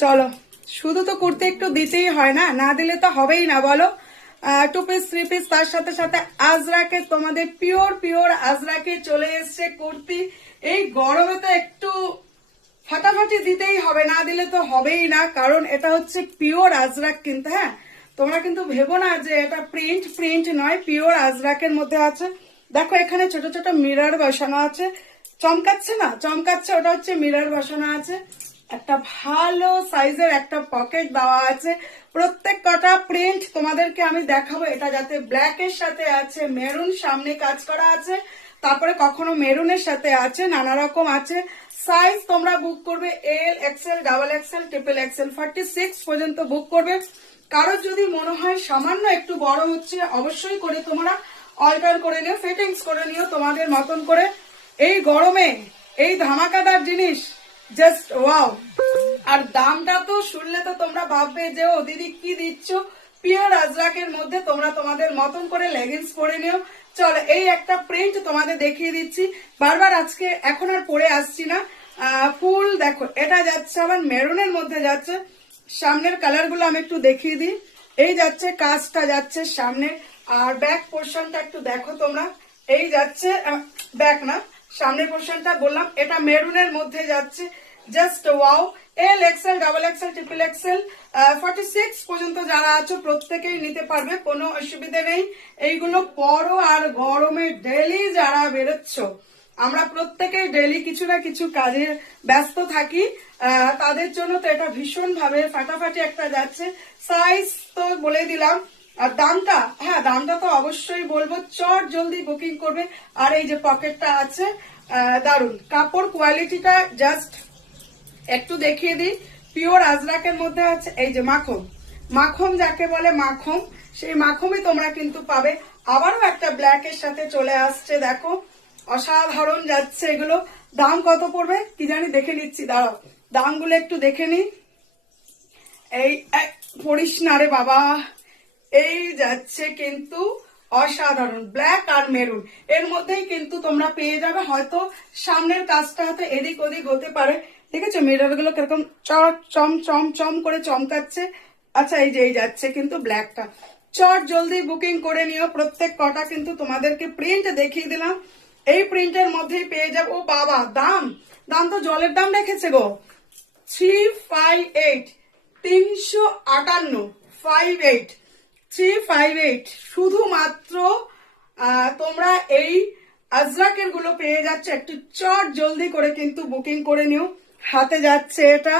চলো, শুধু তো কুর্তি একটু দিতেই হয় না, না দিলে তো হবেই না বলো। 2 পিস 3 পিস, তার সাথে সাথে আজরাকে, তোমাদের পিওর পিওর আজরাকে চলে এসছে কুর্তি। এই গরমে তো একটু ফাটাফাটি দিতেই হবে, না দিলে তো হবেই না, কারণ এটা হচ্ছে পিওর আজরাক কিন্তু। হ্যাঁ, তোমরা কিন্তু ভেবো না যে এটা প্রিন্ট প্রিন্ট নয়, পিওর আজরাকের মধ্যে আছে। দেখো এখানে ছোট ছোট মিরর বসানো আছে, চমকাচ্ছে না? চমকাচ্ছে, ওটা হচ্ছে মিরর বসানো আছে। একটা ভালো সাইজের একটা পকেট দেওয়া আছে। প্রত্যেক কটা প্রিন্ট তোমাদেরকে আমি দেখাবো। এটা যাতে ব্ল্যাক এর সাথে আছে, মেরুন সামনে কাজ করা আছে, তারপরে কখনো মেরুনের সাথে আছে, নানা রকম আছে। সাইজ তোমরা বুক করবে L, XL, double XL, triple XL, 46 পর্যন্ত বুক করবে। কারোর যদি মনে হয় সামান্য একটু বড় হচ্ছে, অবশ্যই করে তোমরা অল্টার করে নিও, ফিটিংস করে নিও তোমাদের মতন করে। এই গরমে এই ধামাকাদার জিনিস, জাস্ট ওয়াও। আর দামটা তো শুনলে তো তোমরা ভাববে যে ও দিদি কি দিচ্ছ। পিওর আজরাকের মধ্যে তোমরা তোমাদের মতন করে লেগিংস পরে নিও। চলো, এই একটা প্রিন্ট তোমাদের দেখিয়ে দিচ্ছি, বারবার আজকে এখন আর পরে আসছি না। ফুল দেখো, এটা যাচ্ছে আবার মেরুনের মধ্যে যাচ্ছে। সামনের কালার গুলো আমি একটু দেখিয়ে দিই। এই যাচ্ছে, কাজটা যাচ্ছে সামনে। আর ব্যাক পোর্শনটা একটু দেখো তোমরা, এই যাচ্ছে ব্যাক না, সামনের পোর্শনটা বললাম, এটা মেরুনের মধ্যে যাচ্ছে। Just wow. L, XL, double XL, triple XL, 46 পর্যন্ত যারা আছো প্রত্যেকেই নিতে পারবে, কোনো অসুবিধা নেই। এইগুলো পরো, আর গরমে ডেলি যারা বেরোচ্ছ, আমরা প্রত্যেকেই ডেলি কিছু না কিছু কাজে ব্যস্ত থাকি, তাদের জন্য তো এটা ভীষণ ভাবে ফাটাফাটি একটা যাচ্ছে। সাইজ তো বলে দিলাম। আর দামটা, হ্যাঁ দামটা তো অবশ্যই বলবো, চট জলদি বুকিং করবে। আর এই যে পকেটটা আছে, দারুন কাপড় কোয়ালিটিটা, জাস্ট একটু দেখিয়ে দিই। পিওর আজরাকের মধ্যে আছে এই যে মাখন, মাখন যাকে বলে মাখন, সেই মাখনই তোমরা কিন্তু পাবে। আবারও একটা ব্ল্যাক এর সাথে চলে আসছে, দেখো অসাধারণ যাচ্ছে এগুলো। দাম কত পড়বে কি জানি, দেখে নিচ্ছি, দাঁড়াও দামগুলো একটু দেখে নি। এই পড়িস না রে বাবা, এই যাচ্ছে কিন্তু অসাধারণ ব্ল্যাক আর মেরুন, এর মধ্যেই কিন্তু তোমরা পেয়ে যাবে। হয়তো সামনের কাজটা হয়তো এদিক ওদিক হতে পারে, ঠিক আছে? মিরর গুলো কিরকম চম চম চম করে চমকাচ্ছে। আচ্ছা, এই যে এই যাচ্ছে কিন্তু ব্ল্যাকটা। চট জলদি বুকিং করে নিও, প্রত্যেক কটা কিন্তু তোমাদেরকে প্রিন্ট দেখিয়ে দিলাম। এই প্রিন্টের মধ্যেই পেয়ে যাবো। ও বাবা, দাম দাম তো জলের দাম রেখেছে গো। 358, 358, 58, 358 শুধুমাত্র। তোমরা এই আজরাকের গুলো পেয়ে যাচ্ছে। একটু চট জলদি করে কিন্তু বুকিং করে নিও। হাতে যাচ্ছে এটা